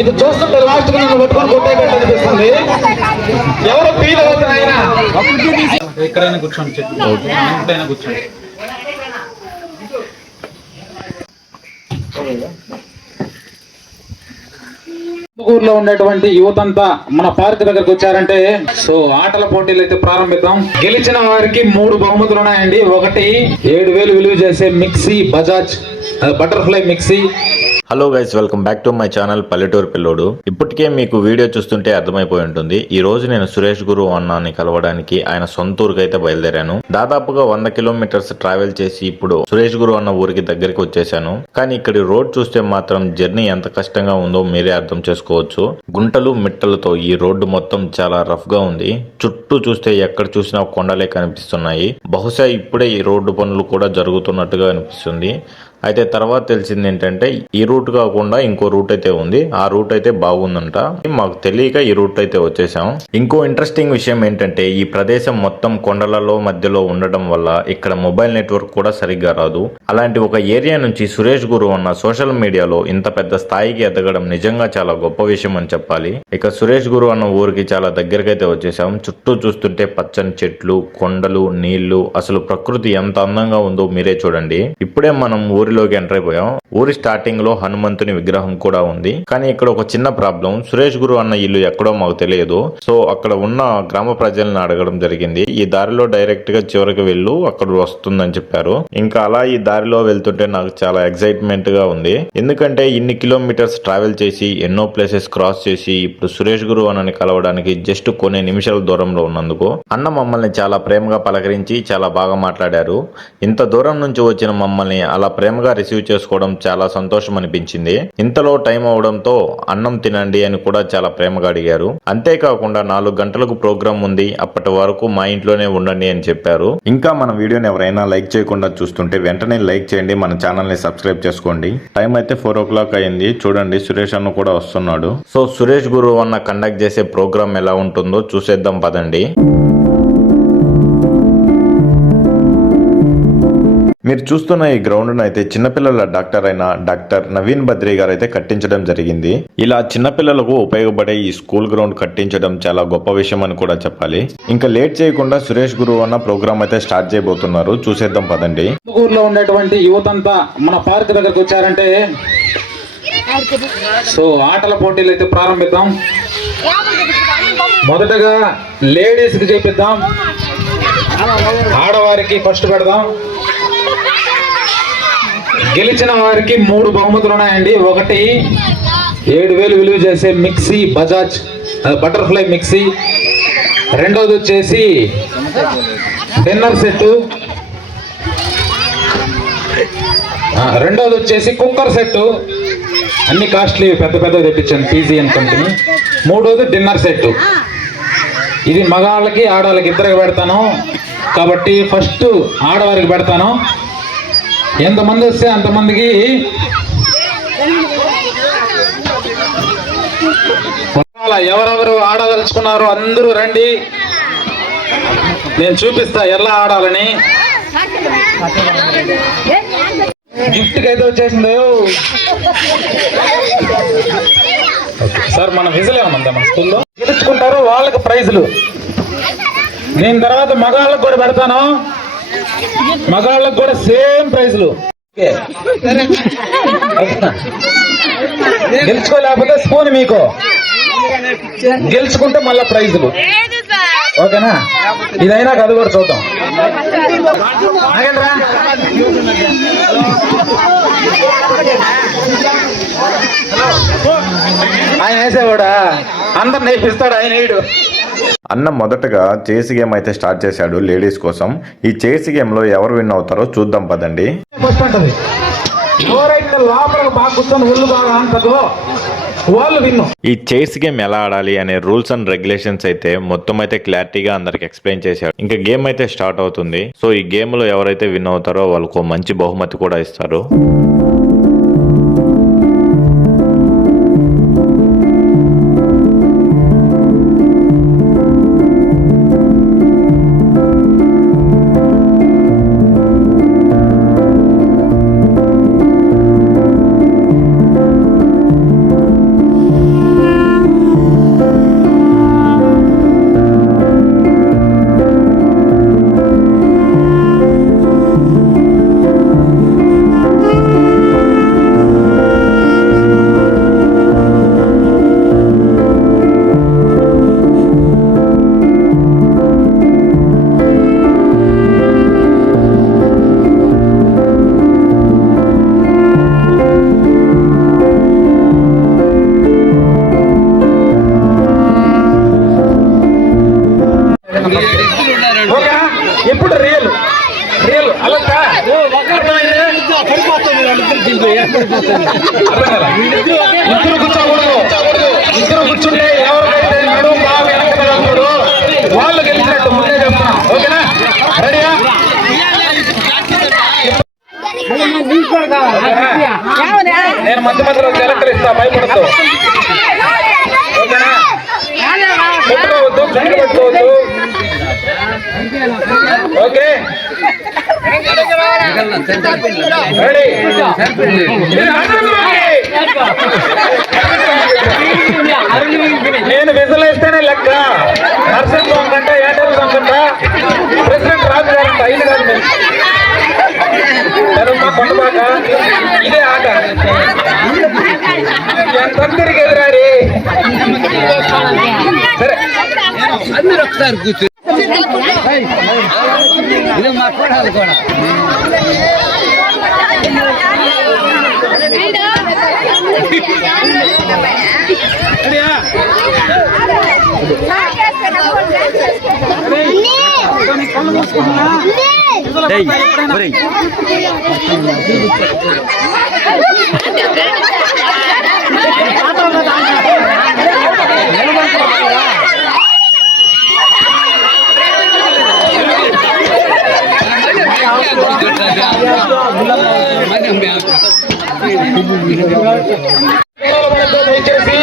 ఇది చూస్తుంటే లాస్ట్ గా నన్ను పట్టుకొని కొట్టేటనిపిస్తుంది. ఎవరు ఫీల్ అవుతున్నాయినా ఎక్కడైనా కూర్చోండి, ఎక్కడైనా కూర్చోండి. ఊర్లో ఉండేటువంటి యువతంతా మన పార్క్ దగ్గరకు వచ్చారంటే సో ఆటల పోటీలు అయితే ప్రారంభిద్దాం. గెలిచిన వారికి 3 బహుమతులు ఉన్నాయండి. ఒకటి 7,000 విలువ చేసే mixie Bajaj butterfly mixie. Hello guys, welcome back to my channel పల్లెటూరు పిల్లోడు. ఇప్పటికే మీకు వీడియో చూస్తుంటే అర్థమైపోయి ఉంటుంది. ఈ రోజు నేను సురేష్ గురు అన్నాని కలవడానికి ఆయన సొంత ఊరికి అయితే బయలుదేరాను. దాదాపుగా 100 కిలోమీటర్స్ ట్రావెల్ చేసి ఇప్పుడు సురేష్ గురు అన్న ఊరికి దగ్గరికి వచ్చేసాను. కానీ ఇక్కడి రోడ్ చూస్తే మాత్రం జర్నీ ఎంత కష్టంగా ఉందో మీరే అర్థం చేసుకోవచ్చు. గుంటలు మిట్టలతో ఈ రోడ్డు మొత్తం చాలా రఫ్ గా ఉంది. చుట్టూ చూస్తే ఎక్కడ చూసినా కొండలే కనిపిస్తున్నాయి. బహుశా ఇప్పుడే ఈ రోడ్డు పనులు కూడా జరుగుతున్నట్టుగా అనిపిస్తుంది. అయితే తర్వాత తెలిసింది ఏంటంటే ఈ రూట్ కాకుండా ఇంకో రూట్ అయితే ఉంది. ఆ రూట్ అయితే బాగుందంట. మాకు తెలియక ఈ రూట్ అయితే వచ్చేసాం. ఇంకో ఇంట్రెస్టింగ్ విషయం ఏంటంటే ఈ ప్రదేశం మొత్తం కొండలలో మధ్యలో ఉండడం వల్ల ఇక్కడ మొబైల్ నెట్వర్క్ కూడా సరిగ్గా రాదు. అలాంటి ఒక ఏరియా నుంచి సురేష్ గురు అన్న సోషల్ మీడియాలో ఇంత పెద్ద స్థాయికి ఎదగడం నిజంగా చాలా గొప్ప విషయం అని చెప్పాలి. ఇక సురేష్ గురు అన్న ఊరికి చాలా దగ్గరకైతే వచ్చేసాం. చుట్టూ చూస్తుంటే పచ్చని చెట్లు, కొండలు, నీళ్లు, అసలు ప్రకృతి ఎంత అందంగా ఉందో మీరే చూడండి. ఇప్పుడే మనం ఊరిలోకి ఎంటర్ అయిపోయాం. ఊరి స్టార్టింగ్ లో హనుమంతుని విగ్రహం కూడా ఉంది. కానీ ఇక్కడ ఒక చిన్న ప్రాబ్లం, సురేష్ గురు అన్న ఇల్లు ఎక్కడో మాకు తెలియదు. సో అక్కడ ఉన్న గ్రామ ప్రజల్ని అడగడం జరిగింది. ఈ దారిలో డైరెక్ట్ గా చివరికి వెళ్ళు, అక్కడ వస్తుందని చెప్పారు. ఇంకా అలా ఈ దారిలో వెళ్తుంటే నాకు చాలా ఎక్సైట్మెంట్ గా ఉంది. ఎందుకంటే ఇన్ని కిలోమీటర్స్ ట్రావెల్ చేసి ఎన్నో ప్లేసెస్ క్రాస్ చేసి ఇప్పుడు సురేష్ గురు అన్నని కలవడానికి జస్ట్ కొన్ని నిమిషాల దూరంలో ఉన్నందుకు అన్న మమ్మల్ని చాలా ప్రేమగా పలకరించి చాలా బాగా మాట్లాడారు. ఇంత దూరం నుంచి వచ్చిన మమ్మల్ని అలా ప్రేమగా రిసీవ్ చేసుకోవడం చాలా సంతోషం అనిపించింది. ఇంతలో టైం అవడంతో అన్నం తినండి అని కూడా చాలా ప్రేమగా అడిగారు. అంతేకాకుండా 4 గంటలకు ప్రోగ్రామ్ ఉంది, అప్పటి వరకు మా ఇంట్లోనే ఉండండి అని చెప్పారు. ఇంకా మన వీడియోని ఎవరైనా లైక్ చేయకుండా చూస్తుంటే వెంటనే లైక్ చేయండి, మన ఛానల్ ని సబ్స్క్రైబ్ చేసుకోండి. టైం అయితే 4 o'clock అయింది. చూడండి సురేష్ అన్న కూడా వస్తున్నాడు. సో సురేష్ గురు అన్న కండక్ట్ చేసే ప్రోగ్రామ్ ఎలా ఉంటుందో చూసేద్దాం పదండి. మీరు చూస్తున్న ఈ గ్రౌండ్ అయితే చిన్నపిల్లల డాక్టర్ అయిన డాక్టర్ నవీన్ బద్రి గారు అయితే కట్టించడం జరిగింది. ఇలా చిన్నపిల్లలకు ఉపయోగపడే ఈ స్కూల్ గ్రౌండ్ కట్టించడం చాలా గొప్ప విషయం అని కూడా చెప్పాలి. ఇంకా లేట్ చేయకుండా సురేష్ గురు అన్న ప్రోగ్రామ్ అయితే స్టార్ట్ చేయబోతున్నారు. చూసేద్దాం పదండి. ఊర్లో ఉండేటువంటి యువతంతా మన పార్క్ దగ్గరకు వచ్చారంటే సో ఆటల పోటీలు అయితే ప్రారంభిద్దాం. మొదటగా లేడీస్ కి చేపిద్దాం, ఆడవారికి ఫస్ట్ పెడదాం. గెలిచిన వారికి 3 బహుమతులు ఉన్నాయండి. ఒకటి 7,000 విలువ చేసే మిక్సీ బజాజ్ బటర్ఫ్లై మిక్సీ. రెండోది వచ్చేసి డిన్నర్ సెట్. రెండోది వచ్చేసి కుక్కర్ సెట్. అన్ని కాస్ట్లీ పెద్ద పెద్ద తెప్పించాను పీజీఎన్ కంపెనీ. మూడోది డిన్నర్ సెట్. ఇది మగాళ్ళకి ఆడవాళ్ళకి ఇద్దరికి పెడతాను కాబట్టి ఫస్ట్ ఆడవారికి పెడతాను. ఎంతమంది వస్తే అంతమందికి ఎవరెవరు ఆడదలుచుకున్నారు అందరూ రండి, నేను చూపిస్తా ఎలా ఆడాలని. గిఫ్ట్ కి అయితే వచ్చేసింది సార్. మన విజులు ఏమన్నా మన స్కూల్లో గెలుచుకుంటారు వాళ్ళకి ప్రైజులు. నేను తర్వాత మగాళ్ళకి కూడా పెడతాను, మగాళ్ళకు కూడా సేమ్ ప్రైజ్లు. గెలుచుకోలేకపోతే స్పూన్ మీకు, గెలుచుకుంటే మళ్ళా ప్రైజులు. ఓకేనా? ఇదైనా అది కూడా చూద్దాం. ఆయన వేసేవాడా అందరు నేర్పిస్తాడు, ఆయన వేయడు. అన్న మొదటగా చేస్ గేమ్ అయితే స్టార్ట్ చేశాడు లేడీస్ కోసం. ఈ చేస్ గేమ్ లో ఎవరు విన్ అవుతారో చూద్దాం పదండి. ఈ చేస్ గేమ్ ఎలా ఆడాలి అనే రూల్స్ అండ్ రెగ్యులేషన్స్ అయితే మొత్తం అయితే క్లారిటీగా అందరికి ఎక్స్ప్లెయిన్ చేశాడు. ఇంకా గేమ్ అయితే స్టార్ట్ అవుతుంది. సో ఈ గేమ్ లో ఎవరైతే విన్ అవుతారో వాళ్ళకు మంచి బహుమతి కూడా ఇస్తారు. ఓకేనా? ఇప్పుడు రియల్ అలా ఇద్దరు కూర్చోకూడదు. ఇద్దరు కూర్చుంటే ఎవరికైతే నడుము బాగా వెనక్కి తగ్గకూడదు వాళ్ళు గెలిచినట్టు ముందే చెప్తున్నాం. ఓకేనా? రెడీయా? నేను మధ్య మధ్యలో క్యారెక్టర్ ఇస్తా, భయపడద్దు. ఓకేనా? పెట్టుకోవద్దు, ఫ్రెండ్ పెట్టుకోవద్దు. Okay ready? నేను విజలేస్తేనే లెక్క. నర్సింగ్ సాంగ్ కంటే ఎయిర్టెల్ సాంగ్ కంటే ప్రెసిడెంట్ రాజు గారంట. ఇది కాదు మీరు కొండబాక. ఇదే ఆట. ఎంతందరికి ఎదురాడి. సరే అందరూ ఒకసారి కూర్చో. ఇది మాట్లాడాలి కూడా. దయచేసి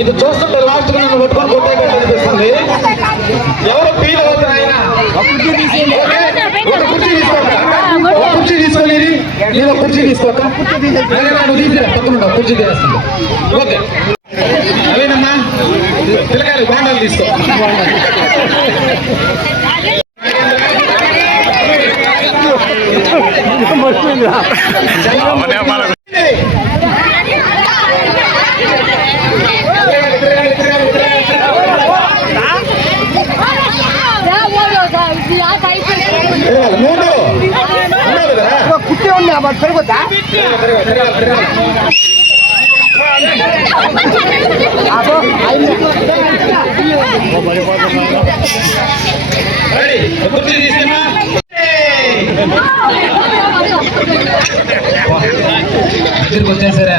ఇది చూస్తుంటే లాస్ట్ నన్ను పట్టుకొని కొట్టే అనిపిస్తుంది. ఎవరు ఫీల్ అవుతారు? ఆయన కుర్చీ తీసుకొని నేను కుర్చీ తీసుకోక తీసుకురా పక్కన కుర్చీ తీస్తుంది. ఓకే అదేనమ్మా పిల్లకాయలు బాండాలు తీసుకో. కుర్చీ ఉంది సరిపోతా. కుర్చీ తీసుకున్నా దగ్గరికి వచ్చేసారా?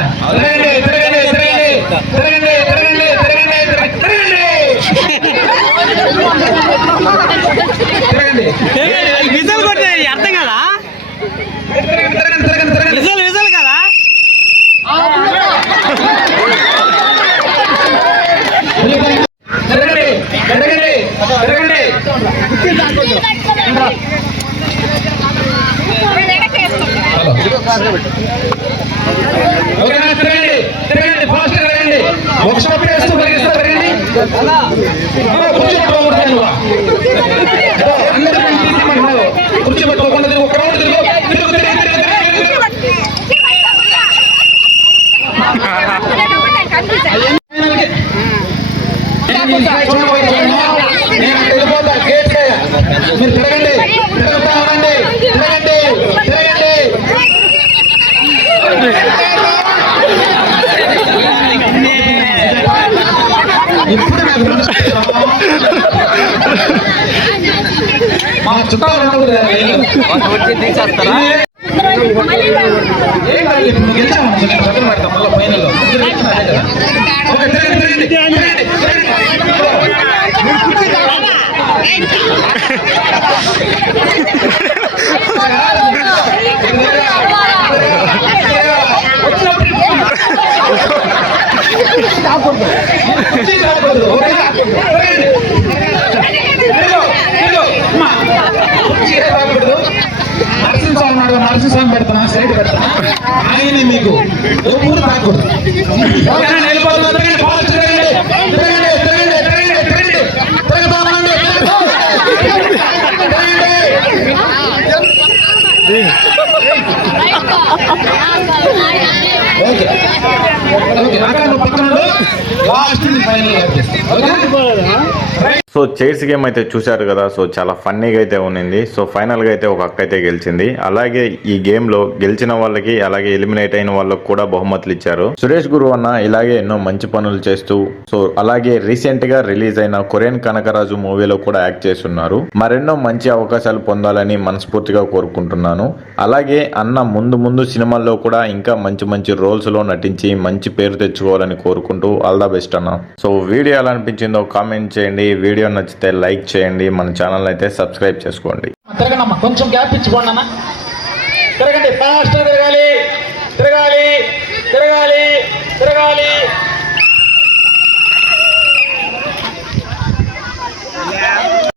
విజల్ కొట్టే అర్థం కదా. విజల్ కదా. తిరగండి ఫాస్ట్ గా తిరగండి. ఒక షాప్ వేస్తూ పరిగిస్తూ తిరగండి. కుర్చీ పట్టుకోకుండా తిరుగు. ఒక రౌండ్ తిరుగు. నేను వెళ్ళిపోతా గేట్. మీరు తిరగండి. తిరుగుతా ఉండండి. తిరగండి. ఇప్పుడు నాకు మా చుట్టాలు వచ్చి తీసేస్తారా? ఏం కాదు, ఇప్పుడు నువ్వు గెలిచావు పక్కన పెడతాం మళ్ళీ ఫైనల్లో. నర్సింగ్ సాంగ్ పెడతానా, సైడ్ పెడతానా, ఆయనే మీకు ఊరు తాకూడదు. పక్కన last final so chairs game అయితే చూశారు కదా, సో చాలా ఫన్నీగా అయితే ఉన్నింది. సో ఫైనల్ గా అయితే ఒక అక్క అయితే గెలిచింది. అలాగే ఈ గేమ్ లో గెలిచిన వాళ్ళకి అలాగే ఎలిమినేట్ అయిన వాళ్ళకి కూడా బహుమతులు ఇచ్చారు. సురేష్ గురు అన్న ఇలాగే ఎన్నో మంచి పనులు చేస్తూ, సో అలాగే రీసెంట్ గా రిలీజ్ అయిన కొరియన్ కనకరాజు మూవీలో కూడా యాక్ట్ చేస్తున్నారు. మరెన్నో మంచి అవకాశాలు పొందాలని మనస్ఫూర్తిగా కోరుకుంటున్నాను. అలాగే అన్న ముందు సినిమాల్లో కూడా ఇంకా మంచి మంచి రోల్స్ లో నటించి మంచి పేరు తెచ్చుకోవాలని కోరుకుంటూ ఆల్ ద బెస్ట్ అన్న. సో వీడియో ఎలా అనిపించిందో కామెంట్ చేయండి. వీడియో నచ్చితే లైక్ చేయండి. మన ఛానల్ అయితే సబ్స్క్రైబ్ చేసుకోండి. తిరగండి అమ్మా, కొంచెం గ్యాప్ ఇచ్చుకోండి అన్న. తిరగండి, ఫాస్ట్ తిరగాలి.